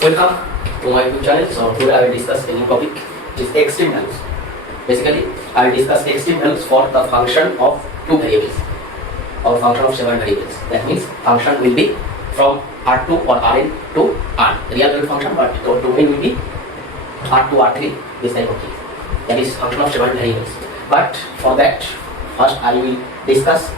Welcome to my YouTube channel. So today I will discuss a new topic, which is extreme values. Basically, I will discuss extreme values for the function of two variables or function of several variables. That means function will be from R2 or Rn to R. Real valued function, but the domain will be R2, R3, this type of thing. That is function of several variables. But for that, first I will discuss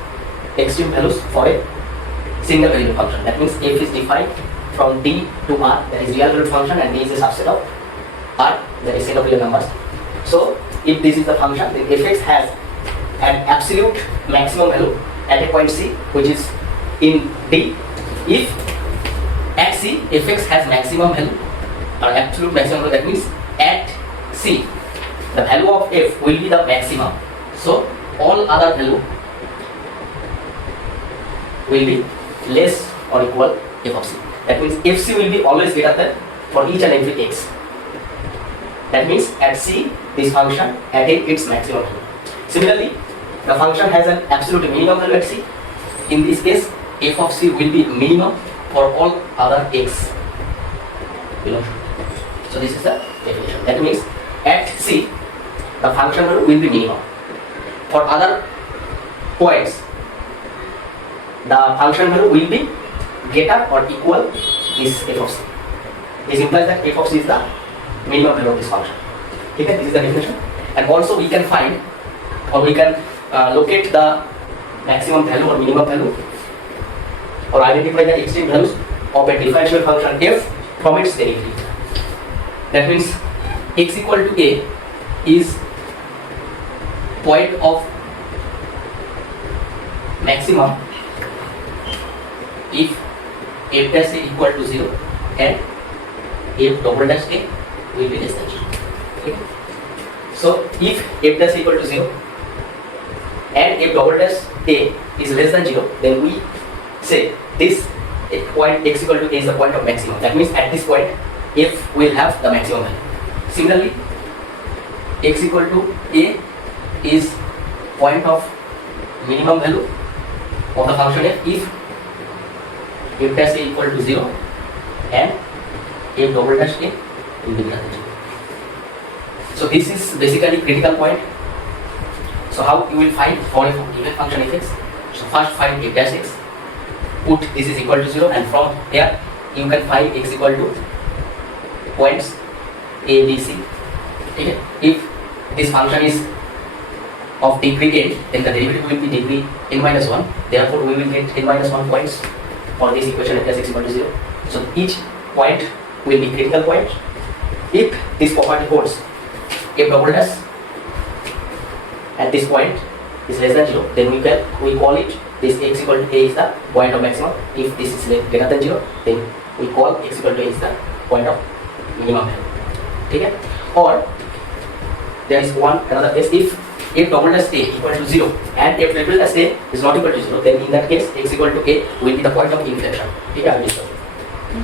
extreme values for a single variable function. That means f is defined from D to R, that is real valued function, and D is a subset of R, that is set of real numbers. So if this is the function, then fx has an absolute maximum value at a point C, which is in D. If at C fx has maximum value or absolute maximum value, that means at C the value of f will be the maximum. So all other value will be less or equal f of C. That means fc will be always greater than for each and every x. That means at C this function attains its maximum value. Similarly, the function has an absolute minimum value at C. In this case, f of C will be minimum for all other x below. So this is the definition. That means at C the function value will be minimum. For other points, the function value will be greater or equal this f of C. This implies that f of C is the minimum value of this function. Okay, this is the definition. And also we can find or we can locate the maximum value or minimum value or identify the extreme values of a differential function f from its derivative. That means x equal to a is point of maximum if f dash a equal to 0 and f double dash a will be less than 0. Okay. So if f dash equal to 0 and f double dash a is less than 0, then we say this point x equal to a is the point of maximum. That means at this point f will have the maximum value. Similarly, x equal to a is point of minimum value of the function f if f dash a equal to 0 and f double dash a will be greater than 0. So this is basically critical point. So how you will find for a given function fx? So first find f dash x, put this is equal to 0, and from here you can find x equal to points a, b, c. Okay. If this function is of degree n, then the derivative will be degree n minus 1. Therefore we will get n minus 1 points for this equation f dash x equal to 0. So each point will be critical point. If this property holds, f double dash at this point is less than 0, then we call it this x equal to a is the point of maximum. If this is greater than 0, then we call x equal to a is the point of minimum value. Okay? Or there is another case, if f double dash a equal to 0 and f triple dash a is not equal to 0, then in that case x equal to a will be the point of inflection. Okay, I will discuss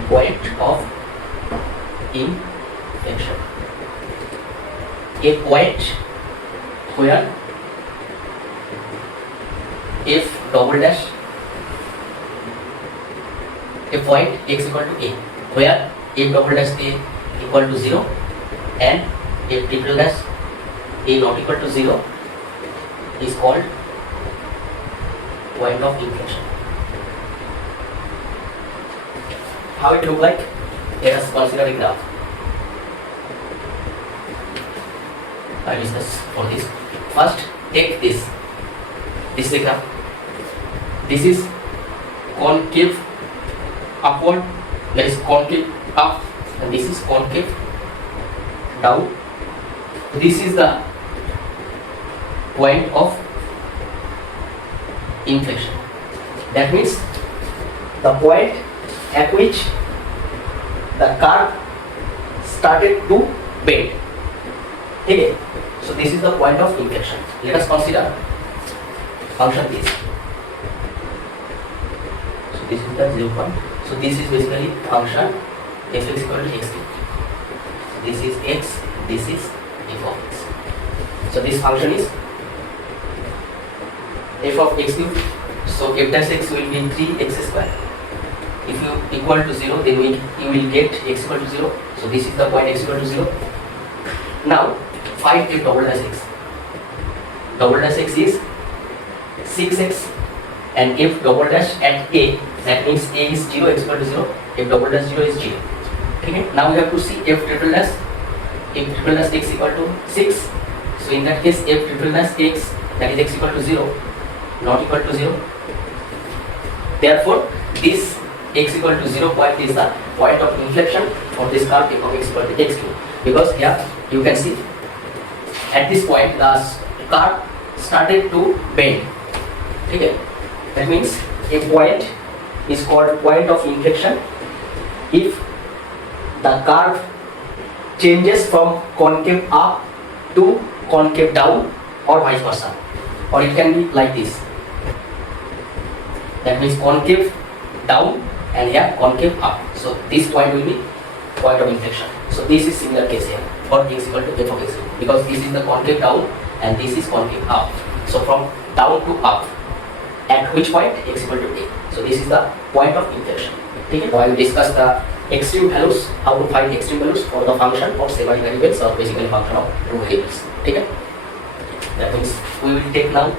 point of inflection. A point where f double dash, a point x equal to a where f double dash a equal to 0 and f triple dash a not equal to 0 is called point of inflection. How it look like? Let us consider a graph. I will discuss for this. First, take this. This is a graph. This is concave upward, that is concave up, and this is concave down. This is the point of inflection. That means the point at which the curve started to bend. Okay. So this is the point of inflection. Let us consider function this. So this is the 0 point. So this is basically function fx equal to x cube. This is x, this is f of x. So this function is f of x cube. So f dash x will be 3x square if you equal to 0, then you will get x equal to 0. So this is the point x equal to 0. Now find f double dash x. Double dash x is 6x, and f double dash at a, that means a is 0, x equal to 0, f double dash 0 is 0. Okay, now we have to see f triple dash. F triple dash x equal to 6. So in that case, f triple dash x, that is x equal to 0, not equal to 0. Therefore, this x equal to 0 point is the point of inflection for this curve f of x equal to x2. Because here you can see at this point the curve started to bend. Okay, that means a point is called point of inflection if the curve changes from concave up to concave down, or vice versa, or it can be like this. That means concave down and here concave up. So this point will be point of inflection. So this is similar case here for x equal to f of x, because this is the concave down and this is concave up. So from down to up, at which point x equal to a. So this is the point of inflection. Okay. So I will discuss the extreme values, how to find extreme values for the function of semi-variables, or basically function of two variables. Okay. That means we will take now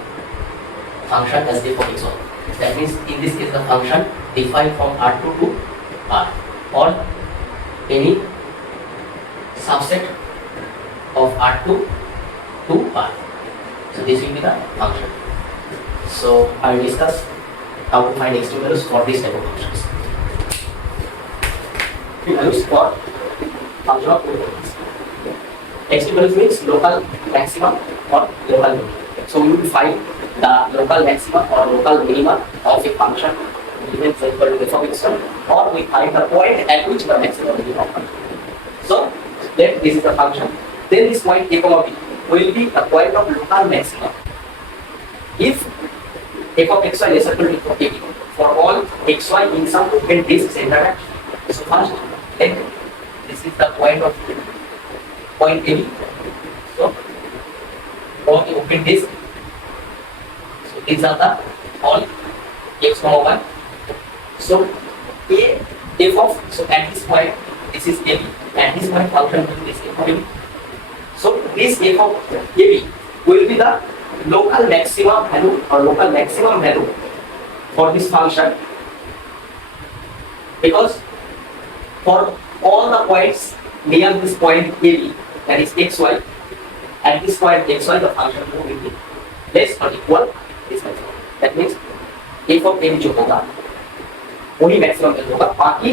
function as f of x1. That means in this case the function defined from R2 to R, or any subset of R2 to R. So this will be the function. So I will discuss how to find extreme values for this type of functions. Values for function of two variables. Extreme values means local maximum or local minimum. So we will find the local maximum or local minimum of a function given equal to f of x1, or we find the point at which the maximum will be found. So let this is the function. Then this point a comma b will be the point of local maximum if f of xy is equal to f of ab for all xy in some open disk center. So first, then this is the point of point ab. So on the open disk. So these are the all x comma y. So a f of, so at this point this is ab, at this point function will be this f of ab. So this f of ab will be the local maximum value or local maximum value for this function, because for all the points near this point ab, that is xy, at this point xy the function will be less or equal this maximum. That means f of ab जो होगा वही maximum value होगा, बाकी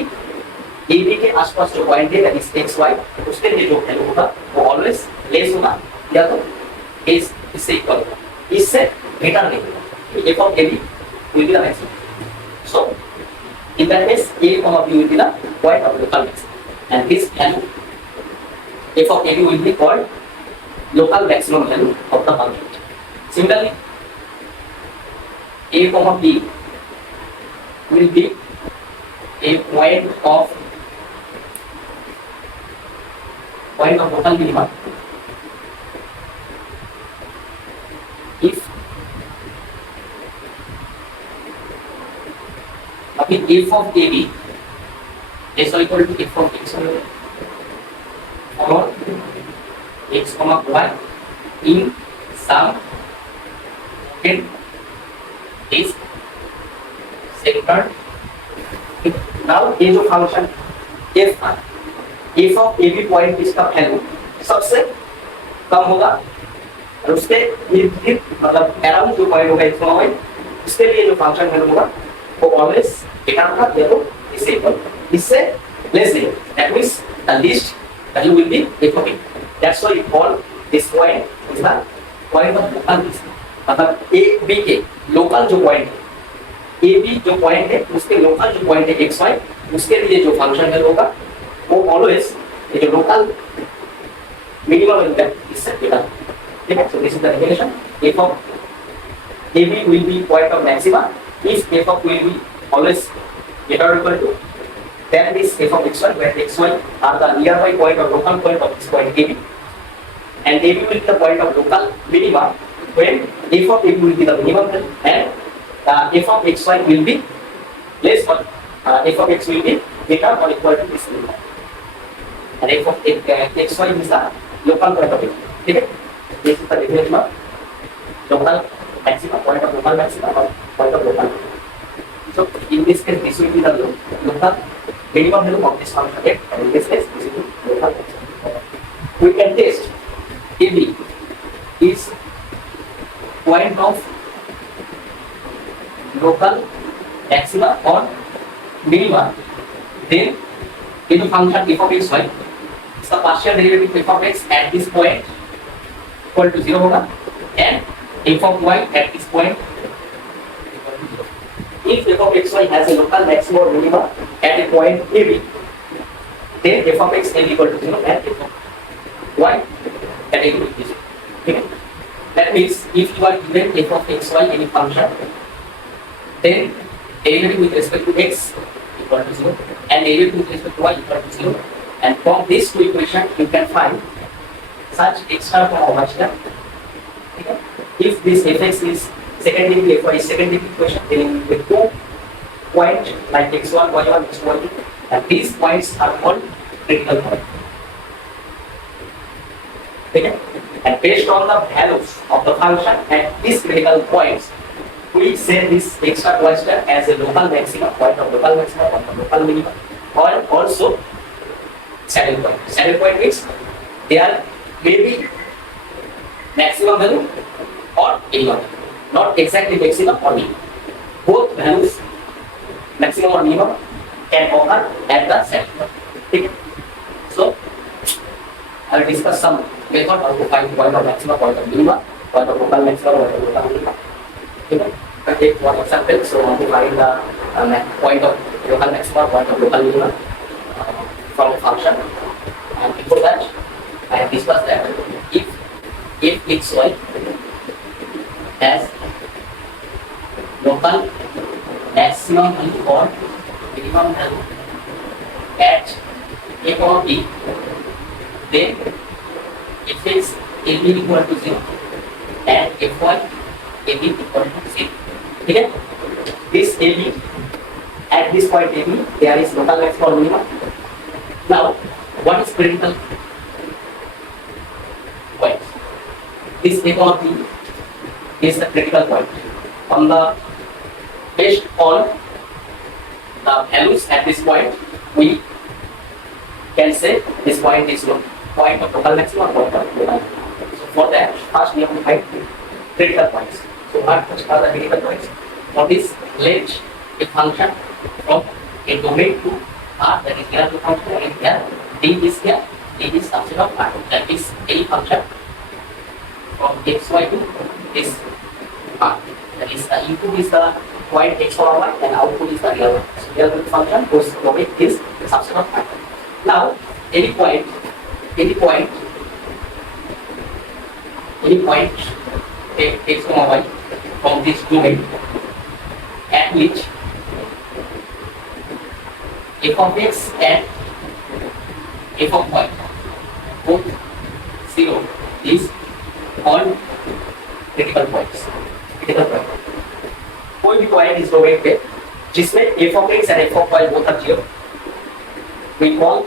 ab के आसपास जो point है that is xy, उसके लिए जो वैल्यू होगा वो ऑलवेज लेस होगा या तो इससे इक्वल होगा, इससे ग्रेटर नहीं होगा. f of ab will be the maximum. So in that case a comma b will be the point of local maximum, and this value f of ab will be called local maximum value of the function. Similarly, a comma b will be a point of local minimum if f of ab is equal to f of x or x comma y in some open disk center. Now ये जो function f है, f of ab point इसका value सबसे कम होगा और उसके इर्द-गिर्द मतलब अराउंड जो पॉइंट होगा x y, उसके लिए जो फंक्शन वैल्यू होगा वो ऑलवेज ग्रेटर होगा या तो इससे इक्वल, इससे लेस नहीं. That means the least value will be f of a. That's why we call this point is the point of local disc. मतलब a b के लोकल जो पॉइंट है, ए बी जो पॉइंट है उसके local जो point है x Y, उसके लिए जो फंक्शन वैल्यू होगा वो ऑलवेज ये जो लोकल मिनिमम वैल्यू है इससे ग्रेटर. ठीक है. So this is the relation. F of a b will be point of maxima if f of will be always greater और equal to then this f of x1 where xy are the nearby point or local point of this point ab, and ab will be the point of local minima when f of ab will be the minimum value and f of xy will be less or f of x will be greater or equal to this minimum, and f of xy is the local point of view. Okay, this is the definition of local maxima, point of local maxima or point of local. So in this case, this will be the local minimum value of this function f, and in this case, this will be local maximum. We can test if is point of local maxima or minima, then in the function f of x y, the partial derivative f of x at this point equal to 0 होगा, and f of y at this point equal to 0. If f of x y has a local maxima or minima at a point AB, then f of x is equal to 0 and f of y at a equal to 0. Okay? That means if you are given f of x y any function, then derivative with respect to x equal to 0 and derivative with respect to y equal to 0, and from this two equation you can find such extra from Omachian. Okay? If this fx is second degree, fy is second degree equation, then with 2 points like x1, y1, x2, and these points are called critical points. Okay? And based on the values of the function at these critical points, we say this extra cluster as a local maxima, point of local maxima, point of local minima, or also saddle point. Saddle point means there may be maximum value or minimum, not exactly maximum or minimum. Both values, maximum or minimum, can occur at the saddle point. Okay? So, I will discuss some method how to find point of maximum, point of minima, point of local maximum, point of local minima. Okay? I take one example. So, I want to find the point of local maximum, point of local minima from a function. And before that, I have discussed that if xy has local maximum value or minimum value at a comma b, then if x ab equal to 0 and fy ab equal to 0. Okay? This ab at this point ab there is local maximum or minimum. Now, what is critical point? This a comma b is the critical point. On the based on the values at this point, we can say this point is point of local maximum, point of local minimum. So for that, first we have to find critical points. So what are the critical points? For this, let a function from a domain to R, that is here the function, and here d is here, d is subset of R. That is any function from xy to this R. That is input is the point x over y and output is the real one. So real function whose domain is subset of R. Now any point take x over y from this domain at which f of x and f of y both 0 is all critical points. कोई भी point इस domain पे जिसमें f of x and f of y both are 0, we call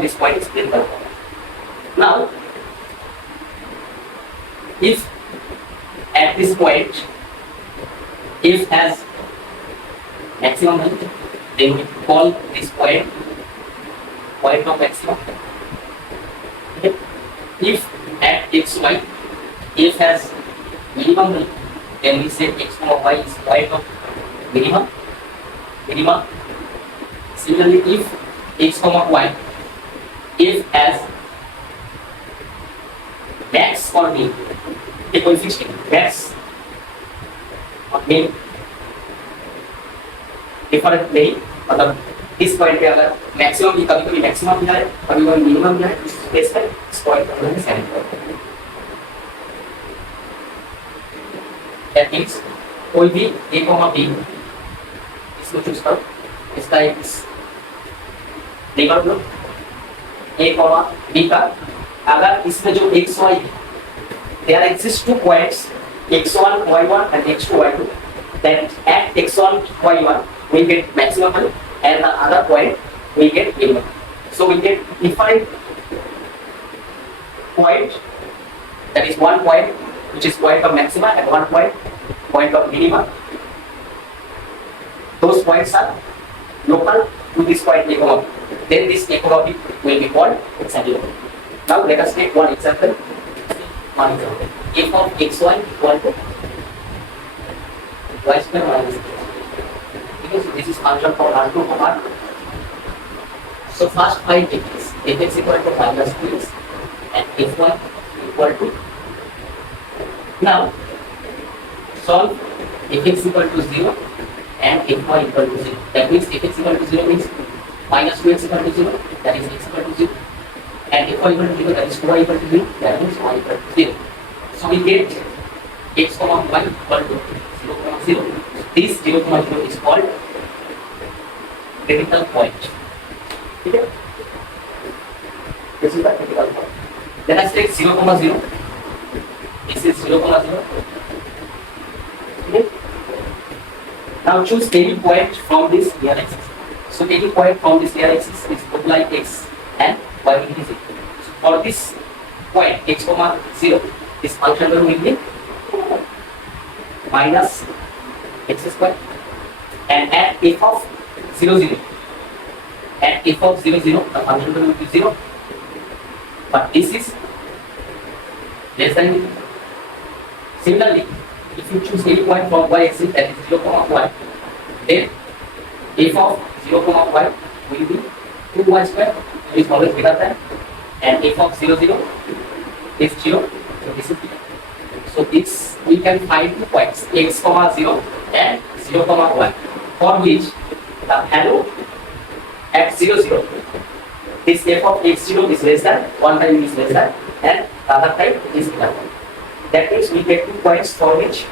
this point is critical point. Now, if at this point f has maximum value, then we call this point of maximum. Okay. If at xy f has minimum value, then we say x comma y is point of minima. Similarly, if x comma y f has max or min, a coefficient max और main different नहीं, मतलब इस point पे अगर maximum भी कभी-कभी maximum भी आए, कभी-कभी मिनिमम भी आए, इस केस में इस पॉइंट पर हमें सेट करना है. That means कोई भी a comma b इसको चूज करो, इसका एक नेबरहुड a comma b का अगर इसमें जो x y है, there exist two points x1 y1 and x2 y2, that at x1 y1 we get maximum value, and the other point we get minimum. So we get defined point, that is one point which is point of maxima and one point of minima. Those points are local to this point A, comma B. Then this A, comma B will be called saddle point. Now let us take one example. F of xy equal to y square minus x. Because this is function for R2 comma R2. So first find fx equal to minus 2x and fy equal to. Now solve fx equal to 0 and fy equal to 0. That means fx equal to 0 means minus 2x equal to 0, that is x equal to 0, and fy equal to 0, that is 2y equal to 0, that means y equal to 0. So we get x comma y equal to 0 comma 0. This 0 comma 0 is called critical point. Okay? This is the critical point. Let us take 0 comma 0. This is 0 comma 0. Okay? Now choose any point from this real axis. So any point from this real axis is both like x and y is 0. So for this point x comma 0, this function value will be minus x square, and at f of 0 0, at f of 0 0, the function value will be 0, but this is less than 0. Similarly, if you choose any point from y axis, that is 0 comma y, then f of 0 comma y will be 2y square, which is always greater than, and f of 0 0 is 0, so this is 0. So this we can find 2 points x comma 0 and 0 comma y, for which the value at 0 0, this f of x0 is less than, one time is less than, and the other time is greater than. That means we get 2 points for which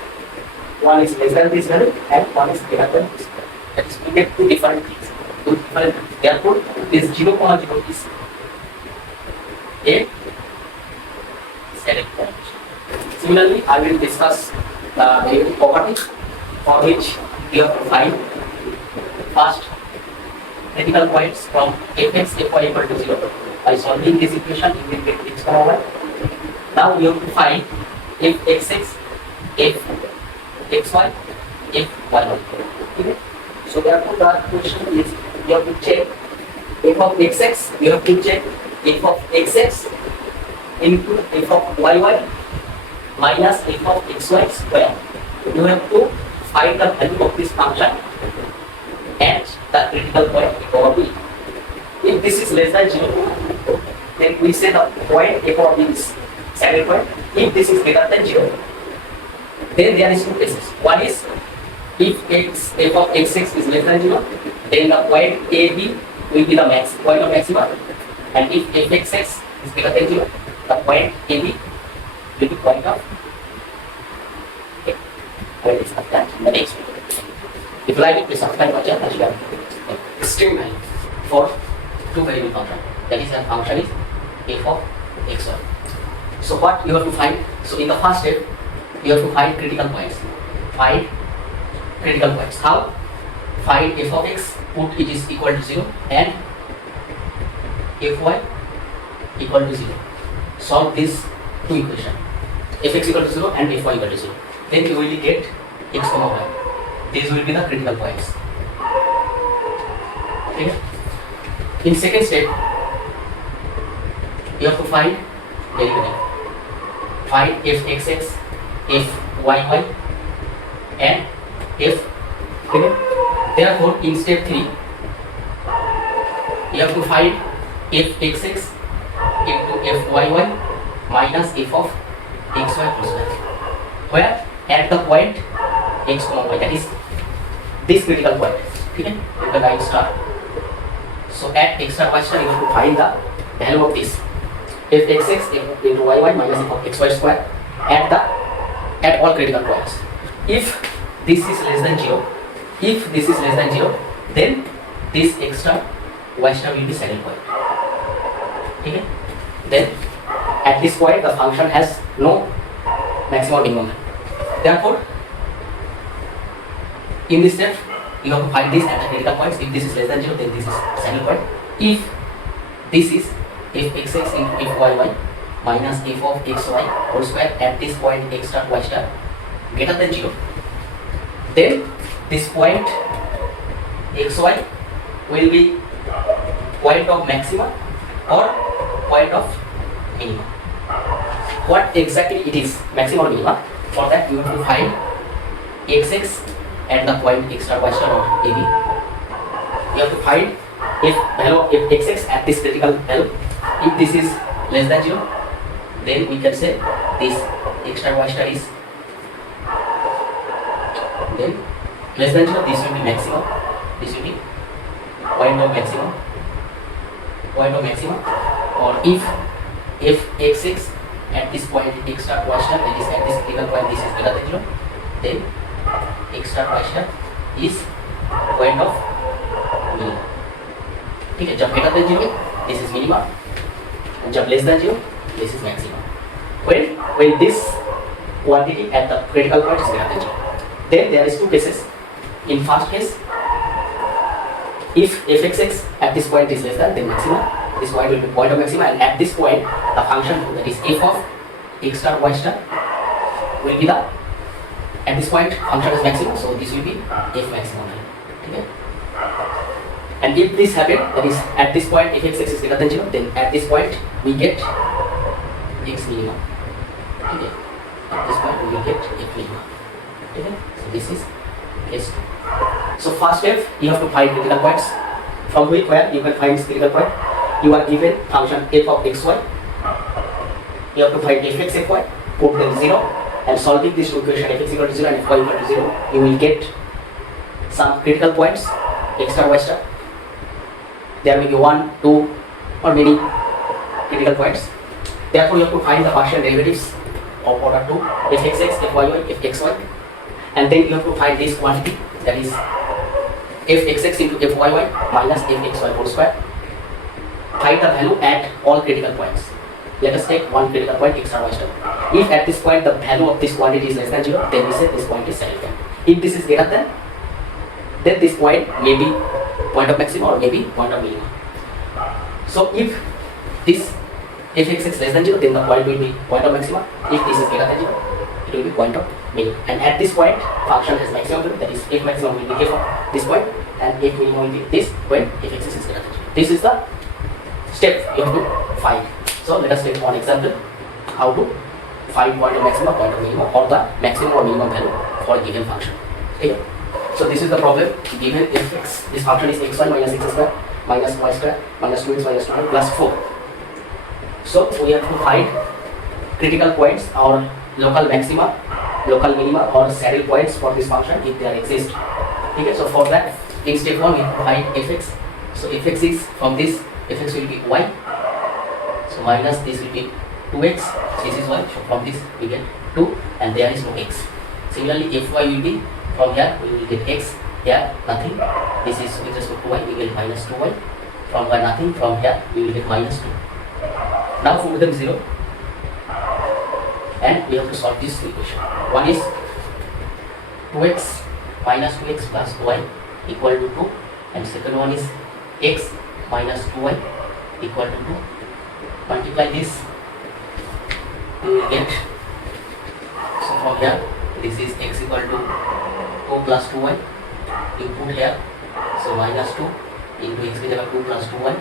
one is less than this value and one is greater than this value. That is, we get 2 different things. 2 different things. Therefore, this 0 comma 0 is a saddle point. Similarly, I will discuss the derivative property, for which we have to find first critical points from fx fy equal to 0. By solving this equation, you will get x comma y. Now we have to find if xx, if xy, if y. Okay? So therefore the question is, you have to check f of xx, you have to check f of xx into f of yy minus f of xy square. You have to find the value of this function at the critical point a comma b. If this is less than 0, then we say the point a comma b is saddle point. If this is greater than 0, then there is 2 cases. One is if f of xx is less than 0, then the point AB will be the point of maxima, and if fxx is greater than 0, the point AB will be point of. Okay, I will discuss that in the next video. If you like it, please subscribe our channel and share. Extreme value for 2 variable function, that is, the function is f of xy. So what you have to find? So in the first step, you have to find critical points. Find critical points. How? Find f of x, put it is equal to 0, and fy equal to 0. Solve these 2 equations. Fx equal to 0 and fy equal to 0. Then you will get x comma y. These will be the critical points. Okay. In second step, you have to find derivative. Find fxx, fyy, and f. Okay. Therefore, in step 3, you have to find fxx into fyy minus f of xy plus y, where at the point x comma y, that is this critical point. Okay, with the line star. So at x star y star, you have to find the value of this fxx into yy minus f of xy square at all critical points. If this is less than 0, if this is less than 0, then this x star y star will be saddle point. Okay, then at this point the function has no maximum minimum. Therefore, in this step you have to find this at the critical points. If this is less than 0, then this is saddle point. If this is f xx into f yy minus f of xy whole square at this point x star y star greater than 0, then this point xy will be point of maxima or point of minima. What exactly it is, maxima or minima? For that you have to find xx at the point x star y star or AB. You have to find if value of xx at this critical value. If this is less than 0, then we can say this x star y star is then less than 0. This will be maximum. This will be point of maximum. Point of maximum. Or if xx at this point x star y star, that is at this critical point, this is greater than 0, then x star y star is point of minimum. ठीक है, जब greater than 0 this is minima, and जब less than 0 this is maximum. When this quantity at the critical point is greater than 0, then there is two cases. In first case, if fxx at this point is less than, then maxima, this point will be point of maxima, and at this point the function that is f of x star y star will be the, at this point function is maximum, so this will be f maximum. Okay? And if this happens, that is at this point if xx is greater than 0, then at this point we get x minimum. Okay? At this point we will get f minimum. Okay? So this is case 2. So first step, you have to find critical points. From where you can find this critical point. You are given function f of xy. You have to find fx fy, put them 0, and solving this equation fx equal to 0 and fy equal to 0, you will get some critical points x star y star. There will be 1, 2 or many critical points. Therefore you have to find the partial derivatives of order 2, fxx, fyy, fxy, and then you have to find this quantity, that is fxx into fyy minus fxy whole square. Find the value at all critical points. Let us take one critical point x star y star. If at this point the value of this quantity is less than 0, then we say this point is saddle point. If this is greater than, then this point may be point of maximum or maybe point of minimum. So if this fxx less than 0, then the point will be point of maximum. If this is greater than 0, it will be point of minimum. And at this point function has maximum value, that is f maximum will be f of this point and f minimum will be this when fxx is greater than 0. This is the step you have to find. So let us take one example how to find point of maximum, point of minimum, or the maximum or minimum value for a given function. Okay. So this is the problem. Given fx, this function is xy minus x square minus y square minus 2x minus 2y plus 4. So we have to find critical points or local maxima, local minima or saddle points for this function if they exist. Okay. So for that, in step 1 we have to find fx. So fx is from this, fx will be y. So minus this will be 2x, this is y. So from this we get 2 and there is no x. Similarly fy will be, from here we will get x, here nothing. This is with respect to y, we will get minus 2y. From y nothing, from here we will get minus 2. Now put them 0 and we have to solve this equation. One is 2x minus 2x plus y equal to 2, and second one is x minus 2y equal to 2. Multiply this, we will get, so from here this is x equal to 2 plus 2y, you put here, so minus 2 into x will have 2 plus 2y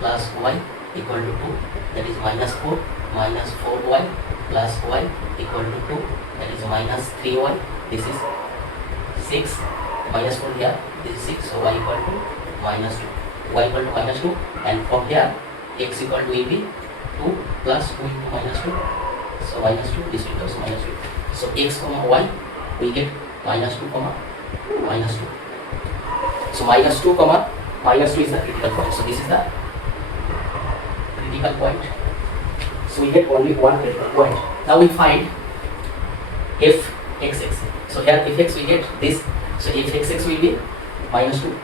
plus y equal to 2, that is minus 4 minus 4y plus y equal to 2, that is minus 3y, this is 6 minus 4 here, this is 6, so y equal to minus 2, y equal to minus 2, and from here x equal to will be 2 plus 2 into minus 2, so minus 2, this will be also minus 2. So x comma y we get minus 2 comma minus 2. So minus 2 comma minus 2 is the critical point. So this is the critical point. So we get only one critical point. Now we find fxx. So here fx we get this. So fxx will be minus 2.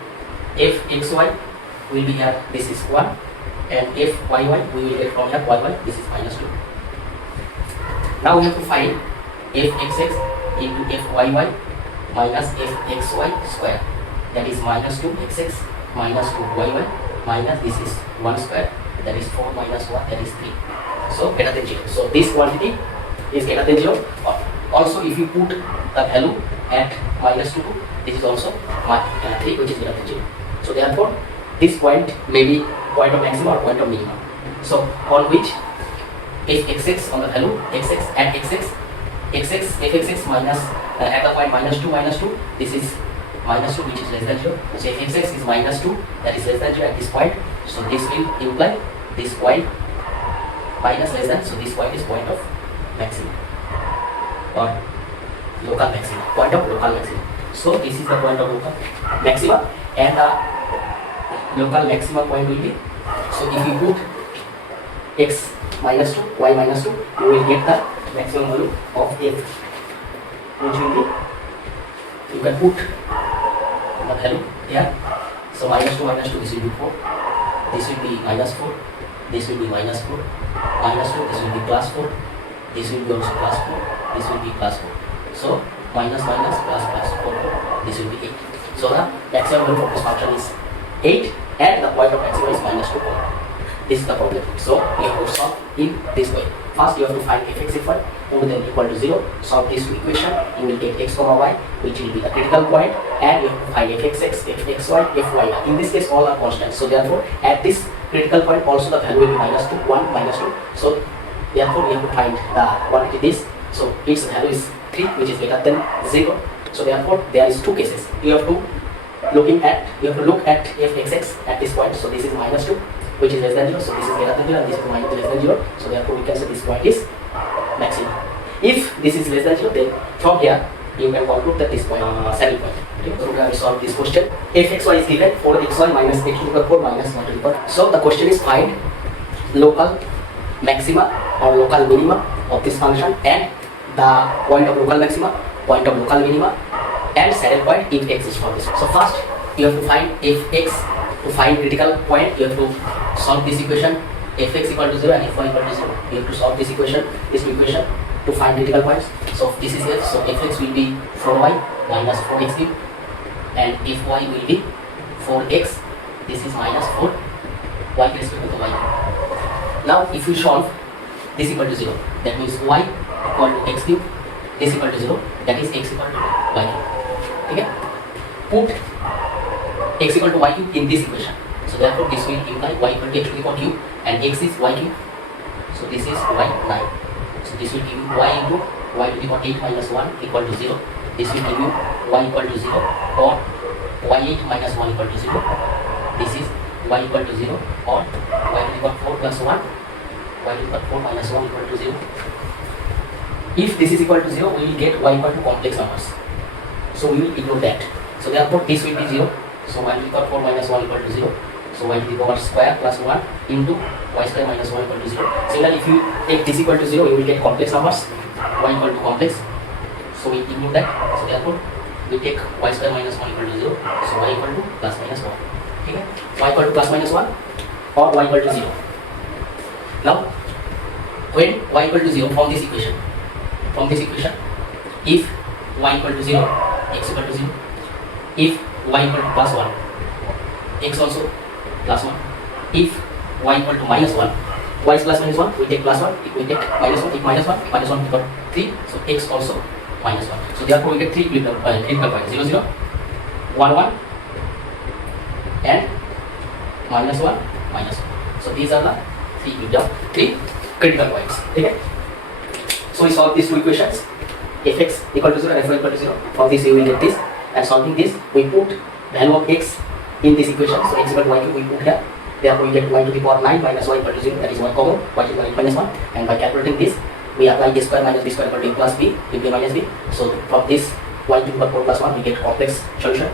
Fxy will be here, this is 1. And fyy we will get from here yy, this is minus 2. Now we have to find fxx into fyy minus fxy square. that is minus 2 xx minus 2 yy minus this is 1 square, that is 4 minus 1, that is 3. So greater than 0. So this quantity is greater than 0. Also if you put the value at minus 2, this is also 3, which is greater than 0. So therefore this point may be point of maximum or point of minimum. So on which if xx on the value xx at xx fxx minus at the point minus 2, this is minus 2, which is less than 0. So if xx is minus 2, that is less than 0 at this point, so this will imply this point minus less than, so this point is point of maximum or local maximum, point of local maximum. So this is the point of local maxima, and the local maxima point will be, so if you put x minus 2, y minus 2, you will get the maximum value of f, which will be, you can put the value here. So minus 2, this will be 4, this will be minus 4, this will be minus 4, minus 2, this will be plus 4, this will be also plus 4, this will be plus 4. So minus plus 4, this will be 8. So the maximum value of this function is 8 and the point of maximum is minus 2. This is the problem. So you have to solve in this way. First you have to find fx equal more than equal to 0. Solve this equation. You will get x comma y, which will be the critical point, and you have to find fxx, fxy, fy. In this case all are constants. So therefore at this critical point also the value will be minus 2, 1, minus 2. So therefore we have to find the quantity this. So its value is 3, which is greater than 0. So therefore there is two cases. You have to look at fxx at this point. So this is minus 2, which is less than 0. So this is greater than 0 and this is minus less than 0. So therefore we can say this point is maximum. If this is less than 0, then from here you can conclude that this point saddle point. Okay. So we have solved this question. Fxy is given 4xy minus x to the power 4 minus 1 to the power. So the question is find local maxima or local minima of this function and the point of local maxima, point of local minima, and saddle point if x is from this. So first you have to find fx. To find critical point, you have to solve this equation fx equal to 0 and fy equal to 0. You have to solve this equation to find critical points. So this is f. So fx will be 4y minus 4x cube, and fy will be 4x. This is minus 4 y with respect to y. Now if we solve this equal to 0, that means y equal to x cube, this equal to 0, that is x equal to y cube. Okay? Put x equal to y cube in this equation. So therefore this will imply y equal to x to the power cube and x is y cube. So this is y 9. So this will give you y into y to the power 8 minus 1 equal to 0. This will give you y equal to 0 or y8 minus 1 equal to 0. This is y equal to 0 or y to the power 4 plus 1, y to the power 4 minus 1 equal to 0. If this is equal to 0, we will get y equal to complex numbers. So we will ignore that. So therefore this will be 0. So y to the power 4 minus 1 equal to 0. So y to the power square plus 1 into y square minus 1 equal to 0. Similarly, if you take this equal to 0, you will get complex numbers. Y equal to complex. So we ignore that. So therefore, we take y square minus 1 equal to 0. So y equal to plus minus 1. Okay? Y equal to plus minus 1 or y equal to 0. Now, when y equal to 0 from this equation, if y equal to 0, x equal to 0. If y equal to plus 1, x also plus 1. If y equal to minus 1, y is plus minus 1, we take plus 1, if we take minus 1, if minus 1 we got 3, so x also minus 1. So therefore we get 3 critical points, 0, 0, 1, 1 and minus 1, minus 1. So these are the three critical points. Okay? So we solve these two equations, fx equal to 0 and fy equal to 0. From this we will get this. And solving this, we put value of x in this equation. So x equal to y cube we put here. Therefore we get y to the power 9 minus y equal to 0. That is y common. Y to the power 8 minus 1. And by calculating this, we apply a square minus b square equal to a plus b, a minus b. So from this y to the power 4 plus 1, we get complex solution.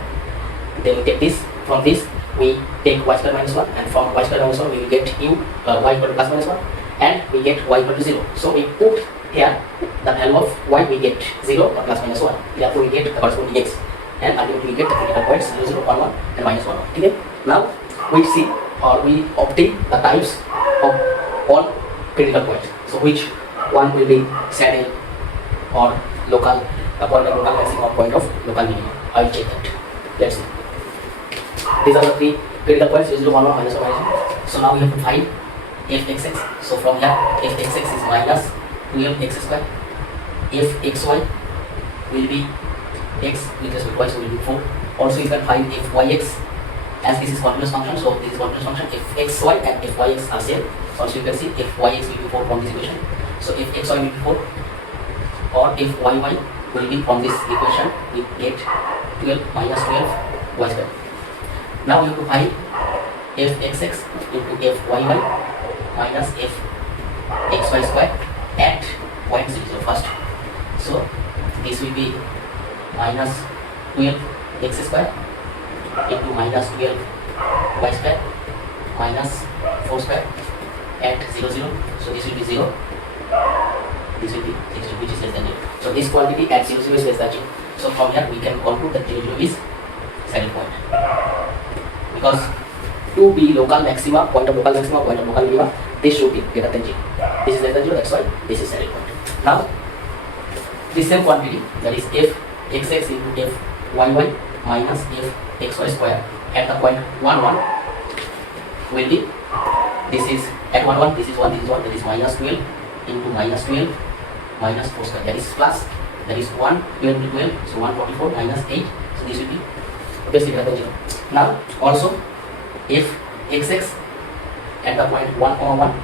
Then we take this. From this, we take y square minus 1. And from y square minus 1, we will get y equal to plus minus 1. And we get y equal to 0. So we put here the value of y, we get 0 or plus minus 1. Therefore we get the corresponding x. And ultimately we get the critical points 0, 0, 1, 1 and minus 1, 1. Okay? Now we see or we obtain the types of all critical points. So which one will be saddle or local, point of local maximum or point of local minimum. I will check that. Let's see. These are the three critical points, 0, 0, 1, 1, minus 1, minus 1. So now we have to find fxx. So from here, fxx is minus 12x square. Fxy will be x with respect to y, so will be 4. Also you can find fyx, as this is continuous function, so this is continuous function. Fxy and fyx are same. Also you can see fyx will be 4 from this equation. So fxy will be 4, or fyy will be from this equation, we get 12 minus 12 y square. Now you have to find fxx into fyy minus fxy square at point 0 first. So this will be minus 12x square into minus 12 y square minus 4 square at 0, 0. So this will be 0. This will be 0, which is less than 0. So this quantity at 0, 0 is less than 0. So from here we can conclude that 0, 0 is saddle point. Because to be local maxima, point of local maxima, point of local minima, this should be greater than 0. This is less than 0, that's why this is saddle point. Now, this same quantity, that is fxx into fyy minus fxy square at the point 1, 1 will be, this is at 1, 1, this is 1, this is 1, that is minus 12 into minus 12 minus 4 square, that is plus, that is 1, 12 into 12, so 144 minus 8, so this will be obviously greater than 0. Now also fxx at the point 1, 1,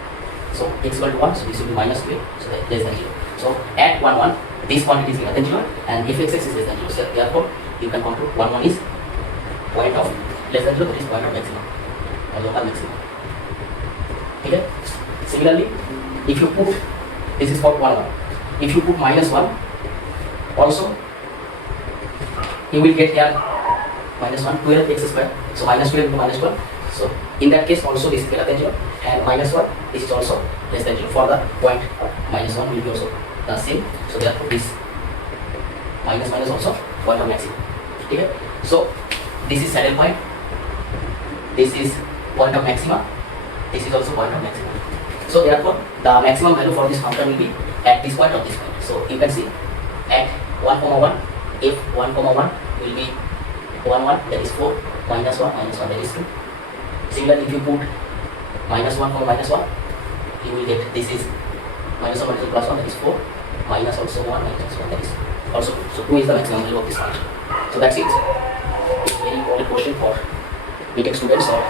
so x equal to 1, so this will be minus 12, so that less than 0. So at 1, 1, this quantity is greater than 0 and fxx is less than 0, so therefore you can conclude 1, 1 is point of less than 0, that is point of maximum or local maximum. Okay. Similarly, if you put, this is for 1, 1, if you put minus 1, also you will get here minus 1, 12x square, so minus 12 into minus 12. So in that case also this is greater than 0 and minus 1, this is also less than 0 for the point minus 1 will be also the same. So therefore this minus minus also point of maximum. Okay. So this is saddle point, this is point of maxima, this is also point of maximum. So therefore the maximum value for this function will be at this point or this point. So you can see at 1, 1, if 1, 1 will be 1, 1, that is 4, minus 1, that is 2. Similarly, if you put minus 1, minus 1, you will get, this is minus 1, plus 1, that is 4, minus also 1, minus 1, that is also 2. So 2 is the maximum value of this function. So that's it. It's a very important question for BTech students or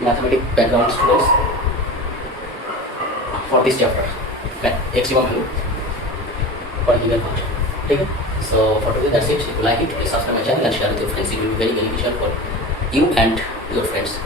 mathematics background students for this chapter, maximum value for a given function. Okay. So for today that's it. If you like it, please subscribe my channel and share with your friends. It will be very beneficial for you and your friends.